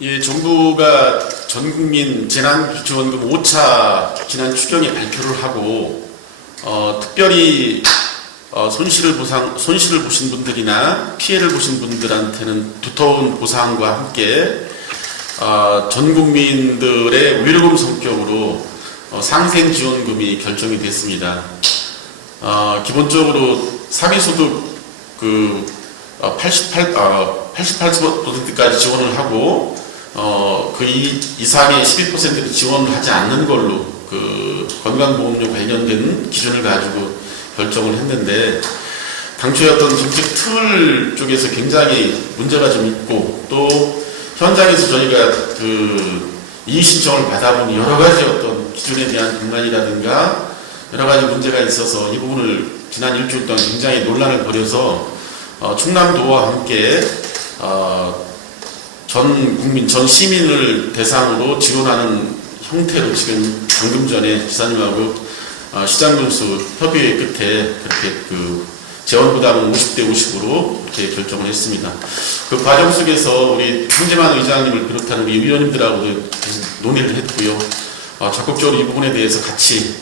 예, 정부가 전국민 재난지원금 5차 지난 추경에 발표를 하고 특별히 손실을 보신 분들이나 피해를 보신 분들한테는 두터운 보상과 함께 전 국민들의 위로금 성격으로 상생지원금이 결정이 됐습니다. 기본적으로 사비소득 88%까지 지원을 하고 그 이상의 12%를 지원을 하지 않는 걸로 건강보험료 관련된 기준을 가지고 결정을 했는데, 당초에 어떤 정책 틀 쪽에서 굉장히 문제가 좀 있고, 또 현장에서 저희가 이의 신청을 받아보니 여러 가지 어떤 기준에 대한 불만이라든가 여러 가지 문제가 있어서 이 부분을 지난 일주일 동안 굉장히 논란을 벌여서 충남도와 함께 전 국민, 전 시민을 대상으로 지원하는 형태로 지금 방금 전에 지사님하고 시장군수 협의 끝에 그렇게 재원 부담은 50대 50으로 이렇게 결정을 했습니다. 그 과정 속에서 우리 황재만 의장님을 비롯한 우리 위원님들하고도 논의를 했고요. 적극적으로 이 부분에 대해서 같이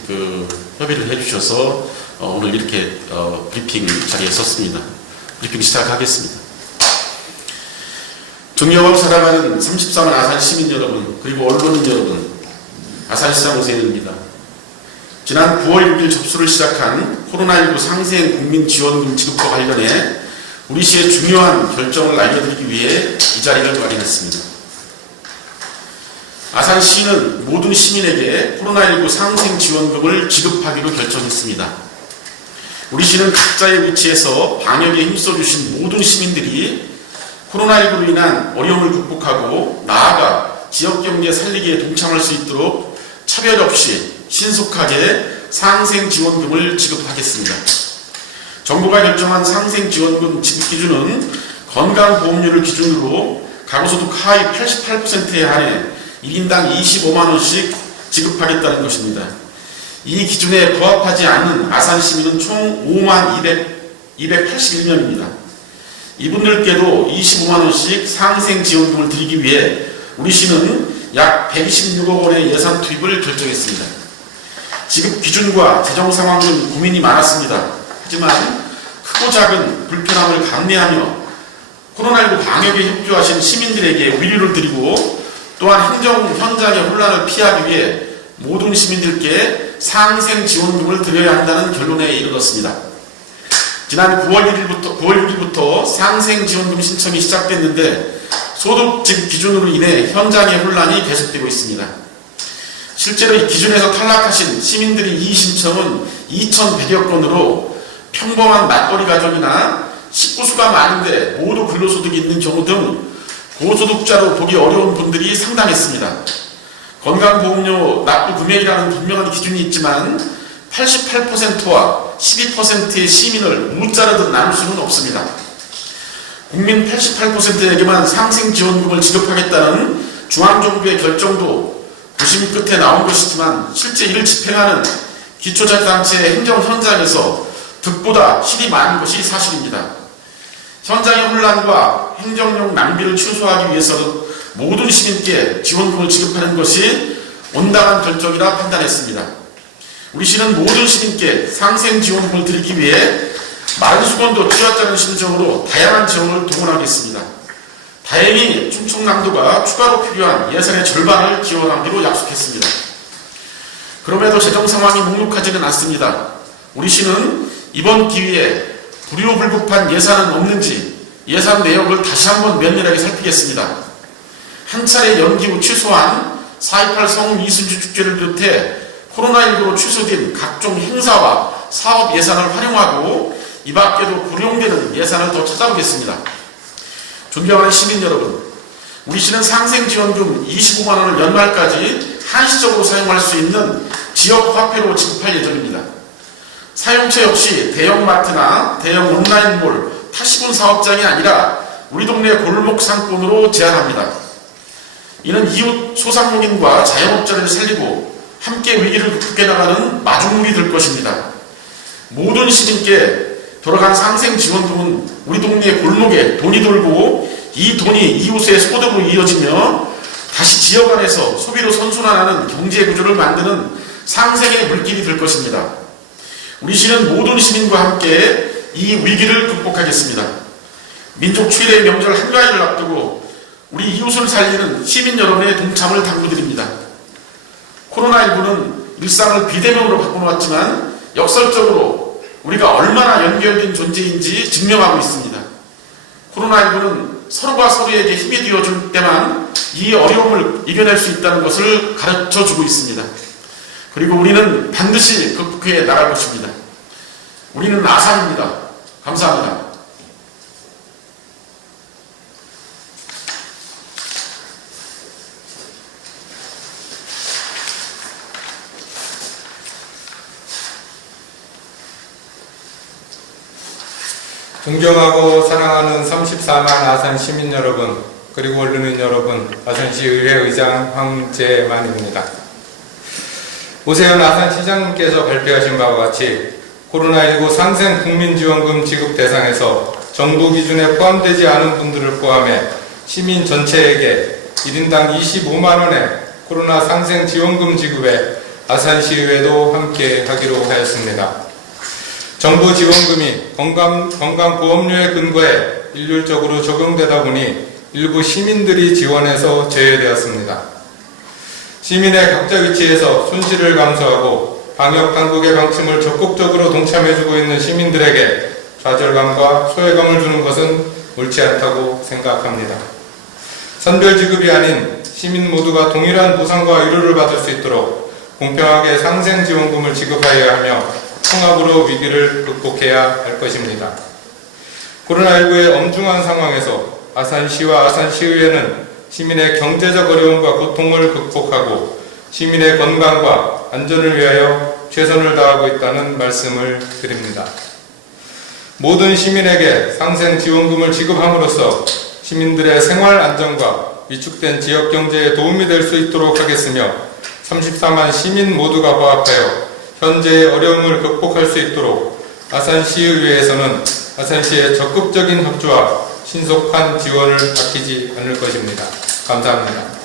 협의를 해주셔서 오늘 이렇게 브리핑 자리에 섰습니다. 브리핑 시작하겠습니다. 존경하고 사랑하는 34만 아산 시민 여러분, 그리고 언론인 여러분, 아산시장 오세훈입니다. 지난 9월 6일 접수를 시작한 코로나19 상생 국민지원금 지급과 관련해 우리 시의 중요한 결정을 알려드리기 위해 이 자리를 마련했습니다. 아산시는 모든 시민에게 코로나19 상생 지원금을 지급하기로 결정했습니다. 우리 시는 각자의 위치에서 방역에 힘써주신 모든 시민들이 코로나19로 인한 어려움을 극복하고 나아가 지역경제 살리기에 동참할 수 있도록 차별 없이 신속하게 상생지원금을 지급하겠습니다. 정부가 결정한 상생지원금 지급 기준은 건강보험료를 기준으로 가구소득 하위 88%에 한해 1인당 25만원씩 지급하겠다는 것입니다. 이 기준에 부합하지 않는 아산시민은 총 5만 281명입니다. 이분들께도 25만원씩 상생지원금을 드리기 위해 우리 시는 약 126억 원의 예산 투입을 결정했습니다. 지급 기준과 재정 상황은 고민이 많았습니다. 하지만 크고 작은 불편함을 감내하며 코로나19 방역에 협조하신 시민들에게 위로를 드리고, 또한 행정 현장의 혼란을 피하기 위해 모든 시민들께 상생지원금을 드려야 한다는 결론에 이르렀습니다. 지난 9월 6일부터 상생지원금 신청이 시작됐는데 소득 지급 기준으로 인해 현장의 혼란이 계속되고 있습니다. 실제로 이 기준에서 탈락하신 시민들의 이의 신청은 2,100여 건으로 평범한 맞벌이 가정이나 식구수가 많은데 모두 근로소득이 있는 경우 등 고소득자로 보기 어려운 분들이 상당했습니다. 건강보험료 납부 금액이라는 분명한 기준이 있지만 88%와 12%의 시민을 우자르듯 나눌 수는 없습니다. 국민 88%에게만 상생지원금을 지급하겠다는 중앙정부의 결정도 부심 끝에 나온 것이지만 실제 이를 집행하는 기초자치단체의 행정 현장에서 득보다 실이 많은 것이 사실입니다. 현장의 혼란과 행정력 낭비를 최소화하기 위해서는 모든 시민께 지원금을 지급하는 것이 온당한 결정이라 판단했습니다. 우리 시는 모든 시민께 상생지원금을 드리기 위해 마른 수건도 쥐어짜는 심정으로 다양한 지원을 동원하겠습니다. 다행히 충청남도가 추가로 필요한 예산의 절반을 지원하기로 약속했습니다. 그럼에도 재정 상황이 묵묵하지는 않습니다. 우리 시는 이번 기회에 불효불급한 예산은 없는지 예산 내역을 다시 한번 면밀하게 살피겠습니다. 한 차례 연기 후 취소한 4.28 성운 이순주 축제를 비롯해 코로나19로 취소된 각종 행사와 사업 예산을 활용하고 이 밖에도 불용되는 예산을 더 찾아보겠습니다. 존경하는 시민 여러분, 우리 시는 상생지원금 25만원을 연말까지 한시적으로 사용할 수 있는 지역화폐로 지급할 예정입니다. 사용처 역시 대형마트나 대형 온라인몰, 타시분 사업장이 아니라 우리 동네 골목 상권으로 제한합니다. 이는 이웃 소상공인과 자영업자를 살리고 함께 위기를 극복해 나가는 마중물이 될 것입니다. 모든 시민께 돌아간 상생지원금은 우리 동네 골목에 돈이 돌고 이 돈이 이웃의 소득으로 이어지며 다시 지역 안에서 소비로 선순환하는 경제 구조를 만드는 상생의 물길이 될 것입니다. 우리 시는 모든 시민과 함께 이 위기를 극복하겠습니다. 민족 최대의 명절 한가위를 앞두고 우리 이웃을 살리는 시민 여러분의 동참을 당부드립니다. 코로나19는 일상을 비대면으로 바꿔놓았지만 역설적으로 우리가 얼마나 연결된 존재인지 증명하고 있습니다. 코로나19는 서로가 서로에게 힘이 되어줄 때만 이 어려움을 이겨낼 수 있다는 것을 가르쳐주고 있습니다. 그리고 우리는 반드시 극복해 나갈 것입니다. 우리는 아산입니다. 감사합니다. 존경하고 사랑하는 34만 아산 시민 여러분, 그리고 언론인 여러분, 아산시 의회 의장 황재만입니다. 오세훈 아산시장님께서 발표하신 바와 같이 코로나19 상생 국민지원금 지급 대상에서 정부 기준에 포함되지 않은 분들을 포함해 시민 전체에게 1인당 25만원의 코로나 상생 지원금 지급에 아산시의회도 함께 하기로 하였습니다. 정부 지원금이 건강보험료에 근거해 일률적으로 적용되다 보니 일부 시민들이 지원해서 제외되었습니다. 시민의 각자 위치에서 손실을 감수하고 방역당국의 방침을 적극적으로 동참해주고 있는 시민들에게 좌절감과 소외감을 주는 것은 옳지 않다고 생각합니다. 선별지급이 아닌 시민 모두가 동일한 보상과 위로를 받을 수 있도록 공평하게 상생지원금을 지급하여야 하며 통합으로 위기를 극복해야 할 것입니다. 코로나19의 엄중한 상황에서 아산시와 아산시의회는 시민의 경제적 어려움과 고통을 극복하고 시민의 건강과 안전을 위하여 최선을 다하고 있다는 말씀을 드립니다. 모든 시민에게 상생지원금을 지급함으로써 시민들의 생활 안정과 위축된 지역 경제에 도움이 될 수 있도록 하겠으며 34만 시민 모두가 화합하여 현재의 어려움을 극복할 수 있도록 아산시의회에서는 아산시의 적극적인 협조와 신속한 지원을 아끼지 않을 것입니다. 감사합니다.